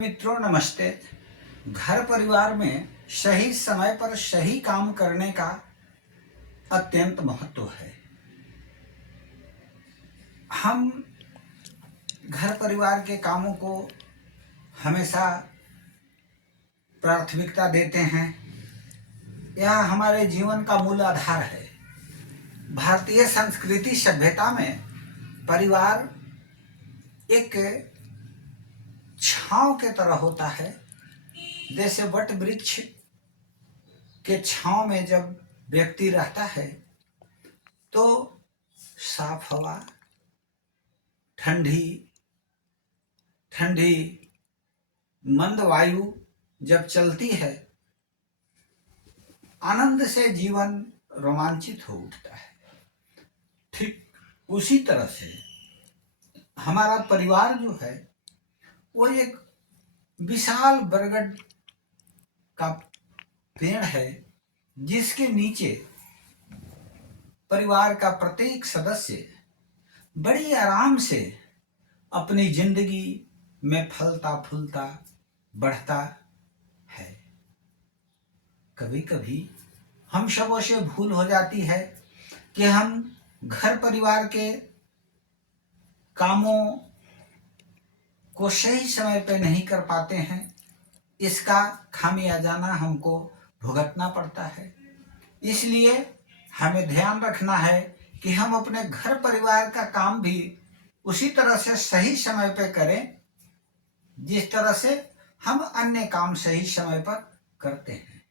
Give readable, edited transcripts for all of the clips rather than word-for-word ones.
मित्रों नमस्ते। घर परिवार में सही समय पर सही काम करने का अत्यंत महत्व है। हम घर परिवार के कामों को हमेशा प्राथमिकता देते हैं। यह हमारे जीवन का मूल आधार है। भारतीय संस्कृति सभ्यता में परिवार एक छांव के तरह होता है। जैसे वट वृक्ष के छांव में जब व्यक्ति रहता है तो साफ हवा, ठंडी ठंडी मंद वायु जब चलती है, आनंद से जीवन रोमांचित हो उठता है। ठीक उसी तरह से हमारा परिवार जो है वो एक विशाल बरगद का पेड़ है, जिसके नीचे परिवार का प्रत्येक सदस्य बड़ी आराम से अपनी जिंदगी में फलता फूलता बढ़ता है। कभी कभी हम सबों से भूल हो जाती है कि हम घर परिवार के कामों को सही समय पर नहीं कर पाते हैं। इसका खामियाजाना हमको भुगतना पड़ता है। इसलिए हमें ध्यान रखना है कि हम अपने घर परिवार का काम भी उसी तरह से सही समय पर करें जिस तरह से हम अन्य काम सही समय पर करते हैं।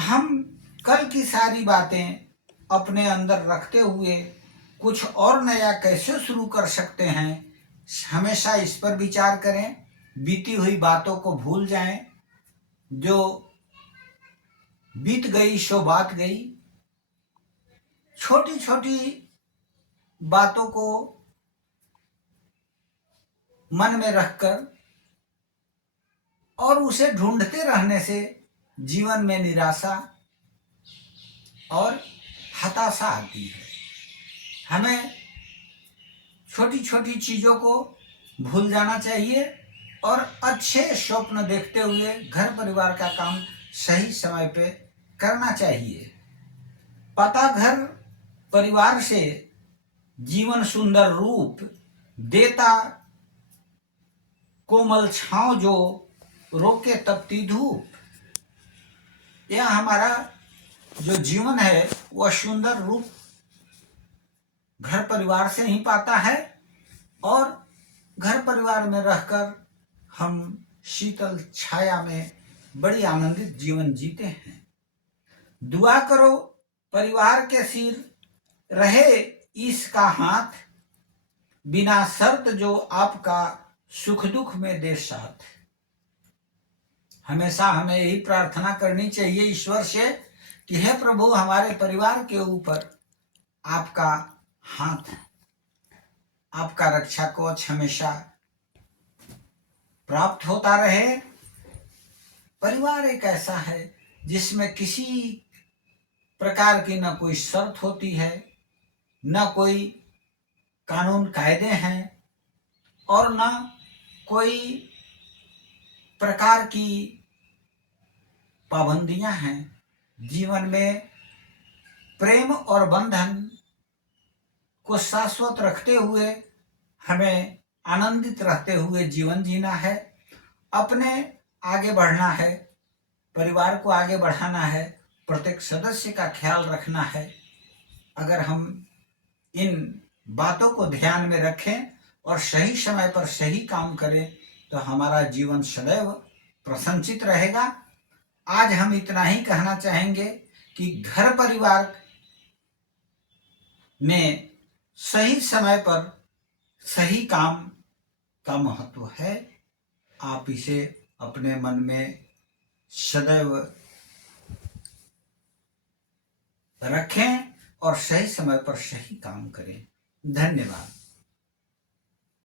हम कल की सारी बातें अपने अंदर रखते हुए कुछ और नया कैसे शुरू कर सकते हैं, हमेशा इस पर विचार करें। बीती हुई बातों को भूल जाएं। जो बीत गई सो बात गई। छोटी छोटी बातों को मन में रखकर और उसे ढूंढते रहने से जीवन में निराशा और हताशा आती है। हमें छोटी छोटी चीजों को भूल जाना चाहिए और अच्छे स्वप्न देखते हुए घर परिवार का काम सही समय पे करना चाहिए। पता घर परिवार से जीवन सुंदर रूप देता, कोमल छांव जो रोके तपती धूप। यह हमारा जो जीवन है वह सुंदर रूप घर परिवार से ही पाता है और घर परिवार में रहकर हम शीतल छाया में बड़ी आनंदित जीवन जीते हैं। दुआ करो परिवार के सिर रहे इसका हाथ, बिना शर्त जो आपका सुख दुख में दे साथ। हमेशा हमें यही प्रार्थना करनी चाहिए ईश्वर से कि हे प्रभु, हमारे परिवार के ऊपर आपका हाथ, आपका रक्षा कवच हमेशा प्राप्त होता रहे। परिवार एक ऐसा है जिसमें किसी प्रकार की न कोई शर्त होती है, न कोई कानून कायदे हैं और न कोई प्रकार की पाबंदियां हैं। जीवन में प्रेम और बंधन को शाश्वत रखते हुए हमें आनंदित रहते हुए जीवन जीना है। अपने आगे बढ़ना है, परिवार को आगे बढ़ाना है, प्रत्येक सदस्य का ख्याल रखना है। अगर हम इन बातों को ध्यान में रखें और सही समय पर सही काम करें तो हमारा जीवन सदैव प्रसन्नचित रहेगा। आज हम इतना ही कहना चाहेंगे कि घर परिवार में सही समय पर सही काम का महत्व है। आप इसे अपने मन में सदैव रखें और सही समय पर सही काम करें। धन्यवाद।